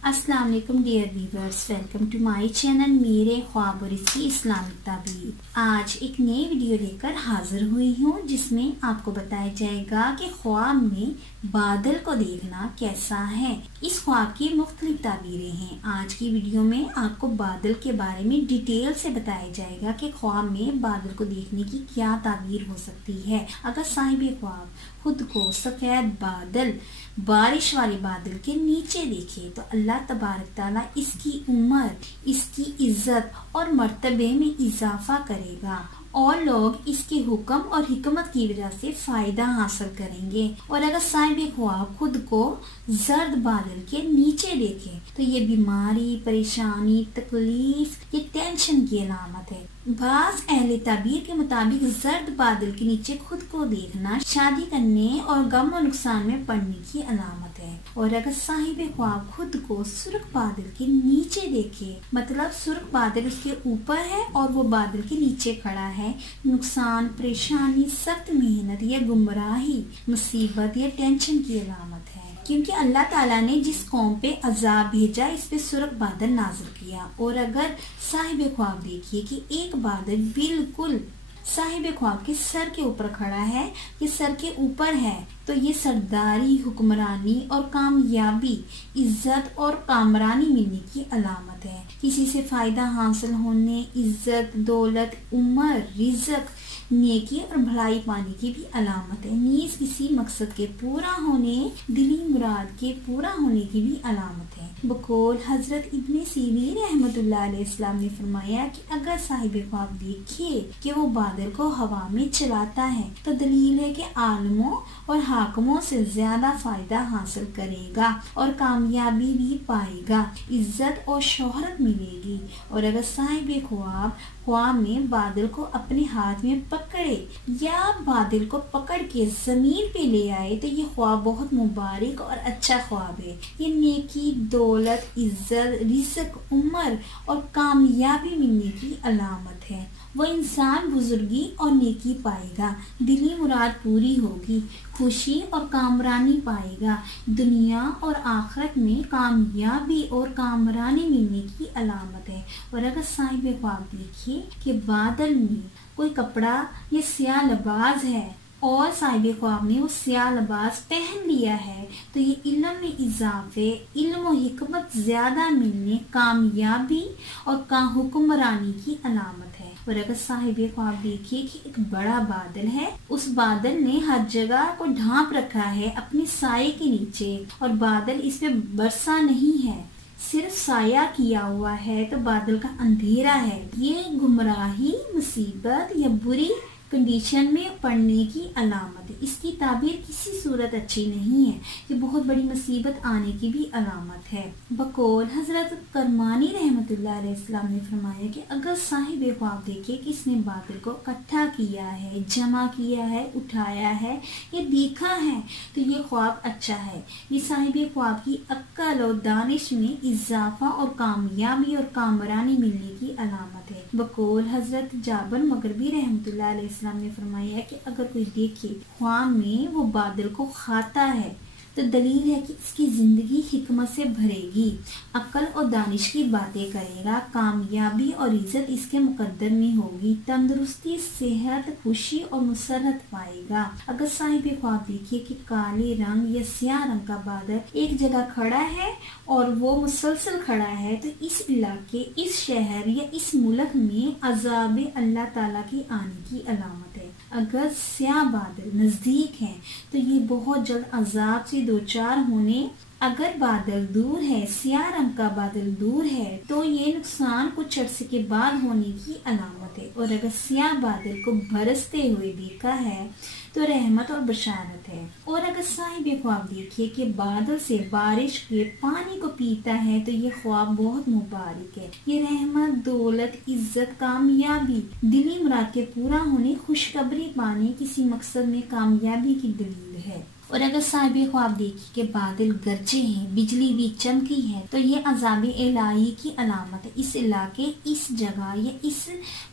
अस्सलाम वालेकुम dear viewers, welcome to my channel मेरे ख्वाब और इसकी इस्लामिक ताबीर। आज एक नई वीडियो लेकर हाजिर हुई हूँ जिसमें आपको बताया जाएगा कि ख्वाब में बादल को देखना कैसा है। इस ख्वाब की मुख्तलिफ ताबीरें हैं। आज की वीडियो में आपको बादल के बारे में डिटेल से बताया जाएगा कि ख्वाब में बादल को देखने की क्या ताबीर हो सकती है। अगर साहिब ख्वाब खुद को सफेद बादल, बारिश वाले बादल के नीचे देखे तो अल्लाह तबारक ताला इसकी उम्र, इसकी इज्जत और मर्तबे में इजाफा करेगा और लोग इसके हुक्म और हिकमत की वजह से फायदा हासिल करेंगे। और अगर साहिब ख्वाब खुद को जर्द बादल के नीचे देखे तो ये बीमारी, परेशानी, तकलीफ, ये टेंशन की अलामत है। बाज अहले ताबीर के मुताबिक जर्द बादल के नीचे खुद को देखना शादी करने और गम और नुकसान में पड़ने की अलामत है। और अगर साहिब ख्वाब खुद को सुर्ख बादल के नीचे देखे, मतलब सुर्ख बादल उसके ऊपर है और वो बादल के नीचे खड़ा है, नुकसान, परेशानी, सख्त मेहनत या गुमराही, मुसीबत या टेंशन की अलामत है। क्योंकि अल्लाह ताला ने जिस कौम पे अजाब भेजा इस पे सुर्ख बादल नाजिल किया। और अगर साहिब ख्वाब देखिए कि एक बादल बिल्कुल साहिब ख्वाब के सर के ऊपर खड़ा है, ये सर के ऊपर है, तो ये सरदारी, हुक्मरानी और कामयाबी, इज्जत और कामरानी मिलने की अलामत है। किसी से फायदा हासिल होने, इज्जत, दौलत, उम्र, रिज़्क, नेकी और भलाई पाने की भी अलामत है। नीज किसी मकसद के पूरा होने, दिली मुराद के पूरा होने की भी अलामत है। बकौल हजरत इब्ने सीरीन रहमतुल्लाह अलैहि ने फरमाया कि अगर साहिब ख्वाब देखे कि वो बादल को हवा में चलाता है तो दलील है कि आलमों और हाकमों से ज्यादा फायदा हासिल करेगा और कामयाबी भी पाएगा, इज्जत और शोहरत मिलेगी। और अगर साहिब ख्वाब में बादल को अपने हाथ में पकड़े या बादल को पकड़ के जमीन पे ले आए तो ये ख्वाब बहुत मुबारक और अच्छा ख्वाब है। ये नेकी, दौलत, इज्जत, रिज़्क, उम्र और कामयाबी मिलने की अलामत है। वो इंसान बुजुर्गी और नेकी पाएगा, दिली मुराद पूरी होगी, खुशी और कामरानी पाएगा, दुनिया और आखिरत में कामयाबी और कामरानी मिलने की अलामत है। और अगर साहिब ख्वाब देखिए कि बादल में कोई कपड़ा या स्याह लिबास है और साहिब ख्वाब ने वो स्याह लिबास पहन लिया है तो ये इल्म में इजाफे, इल्म और हिकमत ज्यादा मिलने, कामयाबी और हुक्मरानी की अलामत है। और अगर साहिब ख्वाब देखिए कि एक बड़ा बादल है, उस बादल ने हर जगह को ढांप रखा है अपने साये के नीचे और बादल इस पे बरसा नहीं है, सिर्फ साया किया हुआ है, तो बादल का अंधेरा है। ये गुमराही, मुसीबत या बुरी कंडीशन में पड़ने की अलामत है। इसकी ताबीर किसी सूरत अच्छी नहीं है, ये बहुत बड़ी मुसीबत आने की भी अलामत है। बकौल हजरत करमानी रहमतुल्लाह अलैहि ने फरमाया कि अगर साहिब ख्वाब देखे कि इसने बादल को इकट्ठा किया है, जमा किया है, उठाया है या देखा है तो ये ख्वाब अच्छा है। ये साहिब ख्वाब की अक्ल और दानिश में इजाफा और कामयाबी और कामरानी मिलने की अलामत है। बकौल हजरत जाबर मगरबी रहमतुल्लाह अलैहि ने फरमाया कि अगर कोई देखे ख्वाब में वो बादल को खाता है तो दलील है कि इसकी जिंदगी हिकमत से भरेगी, अक्ल और दानिश की बातें करेगा, कामयाबी और इज्जत इसके मुकद्दर में होगी, तंदुरुस्ती, सेहत, खुशी और मुसरत पाएगा। अगर साहिब ख्वाब देखिए कि काले रंग या स्याह रंग का बादल एक जगह खड़ा है और वो मुसलसल खड़ा है तो इस इलाके, इस शहर या इस मुल्क में अजाब अल्लाह ताला की आने की अलामत है। अगर स्याह बादल नजदीक है तो ये बहुत जल्द अजाब से दो चार होने, अगर बादल दूर है, स्याह रंग का बादल दूर है तो ये नुकसान कुछ अरसे के बाद होने की अलामत है। और अगर स्याह बादल को बरसते हुए देखा है तो रहमत और बशारत है। और अगर साहिब ख्वाब देखिए कि बादल से बारिश के पानी को पीता है तो ये ख्वाब बहुत मुबारक है। ये रहमत, दौलत, इज्जत, कामयाबी, दिली मुराद के पूरा होने, खुशखबरी पाने, किसी मकसद में कामयाबी की दलील है। और अगर साहिब ख्वाब देखी कि बादल गरजे हैं, बिजली भी चमकी है, तो ये अज़ाब इलाही की अलामत है। इस इलाके, इस जगह या इस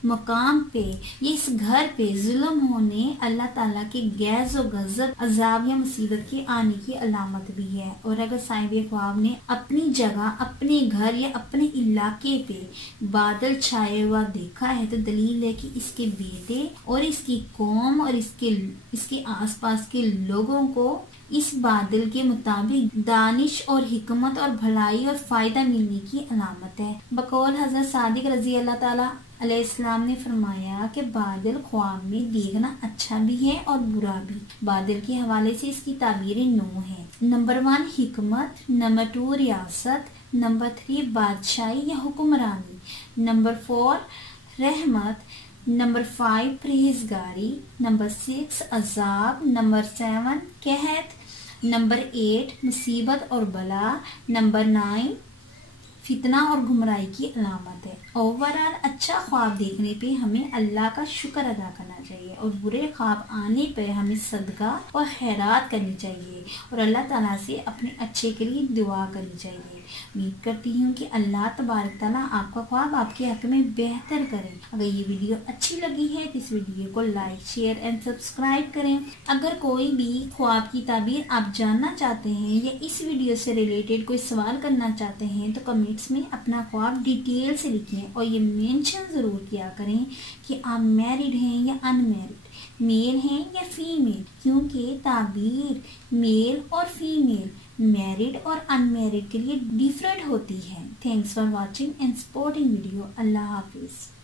मकाम पे या इस घर पे जुल्म होने अल्लाह ताला के गैज़ और गज़ब, अजाब या मुसीबत के आने की अलामत भी है। और अगर साहिब ख्वाब ने अपनी जगह, अपने घर या अपने इलाके पे बादल छाए हुआ देखा है तो दलील है कि इसके बेटे और इसकी कौम और इसके आसपास के लोगों को इस बादल के मुताबिक दानिश और हिकमत और भलाई और फायदा मिलने की अलामत है। बकौल हजरत सादिक रजी अल्लाह ताला अलैहिस्सलाम ने फरमाया कि बादल ख्वाब में देखना अच्छा भी है और बुरा भी। बादल के हवाले से इसकी ताबीरें 9 हैं। नंबर 1 हिकमत, नंबर 2 रियासत, नंबर 3 बादशाही या हुक्मरानी, नंबर 4 रहमत, नंबर 5 परहेजगारी, नंबर 6 अजाब, नंबर 7 कहत, नंबर 8 मुसीबत और बला, नंबर 9 फितना और गुमराही की अलामत है। ओवरऑल अच्छा ख्वाब देखने पे हमें अल्लाह का शुक्र अदा करना चाहिए और बुरे ख्वाब आने पे हमें सदका और खैरात करनी चाहिए और अल्लाह ताला से अपने अच्छे के लिए दुआ करनी चाहिए। उम्मीद करती हूँ कि अल्लाह तबारक ताला आपका ख्वाब आपके हक में बेहतर करे। अगर ये वीडियो अच्छी लगी है तो इस वीडियो को लाइक, शेयर एंड सब्सक्राइब करें। अगर कोई भी ख्वाब की ताबीर आप जानना चाहते हैं या इस वीडियो से रिलेटेड कोई सवाल करना चाहते हैं तो कमेंट्स में अपना ख्वाब डिटेल से लिखें और ये मेंशन ज़रूर किया करें कि आप मैरिड हैं या अनमैरिड, मेल हैं या फीमेल, क्योंकि ताबीर मेल और फीमेल, मैरिड और अनमैरिड के लिए डिफरेंट होती है। Thanks for watching and supporting video. अल्लाह हाफिज़।